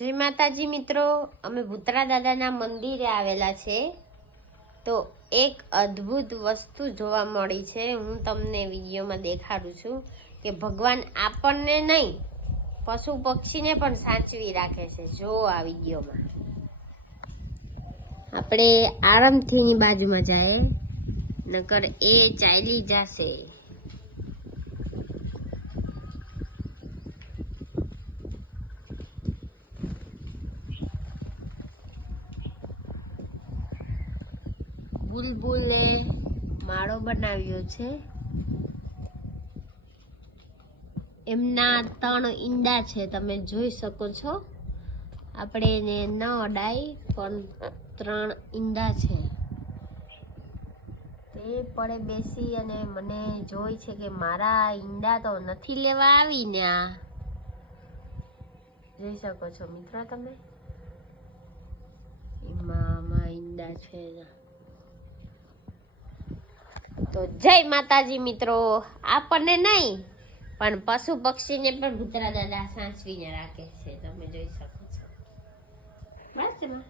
જય માતાજી મિત્રો, અમે ભૂતરા દાદાના મંદિરે આવેલા છે. તો એક અદ્ભુત વસ્તુ જોવા મળી છે. હું તમને વિડીયોમાં દેખાડું છું કે ભગવાન આપણને નહીં પશુ પક્ષીને પણ સાચવી રાખે છે. જો આ વિડીયોમાં આપણે આરામથી બાજુમાં જાય, નકર એ ચાલી જશે. બુલબુલે માળો બનાવ્યો છે. એમના 3 ઈંડા છે, તમે જોઈ શકો છો. આપણે એને ન અડાય પણ 3 ઈંડા છે. તે પડે બેસી અને મને જોઈ છે કે મારા ઈંડા તો નથી લેવા આવીને. આ જોઈ શકો છો મિત્રો તમે, એમાં ઈંડા છે. તો જય માતાજી મિત્રો, આપણને નહીં પણ પશુ પક્ષીને પણ ભૂતરા દાદા સાચવીને રાખે છે. તમે જોઈ શકો છો. બસ એમાં